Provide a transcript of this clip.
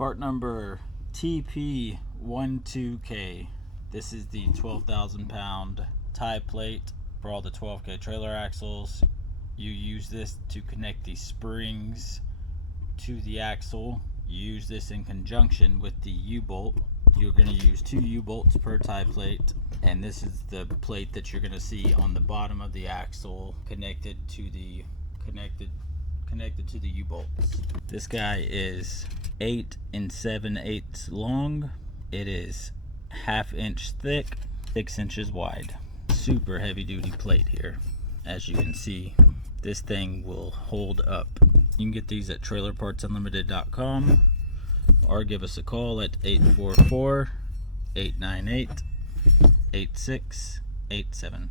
Part number TP12K. This is the 12,000 pound tie plate for all the 12K trailer axles. You use this to connect the springs to the axle. You use this in conjunction with the U-bolt. You're going to use 2 U-bolts per tie plate, and this is the plate that you're going to see on the bottom of the axle connected to the U-bolts. This guy is 8 7/8 long. It is 1/2 inch thick, 6 inches wide. Super heavy duty plate here. As you can see, this thing will hold up. You can get these at trailerpartsunlimited.com or give us a call at 844-898-8687.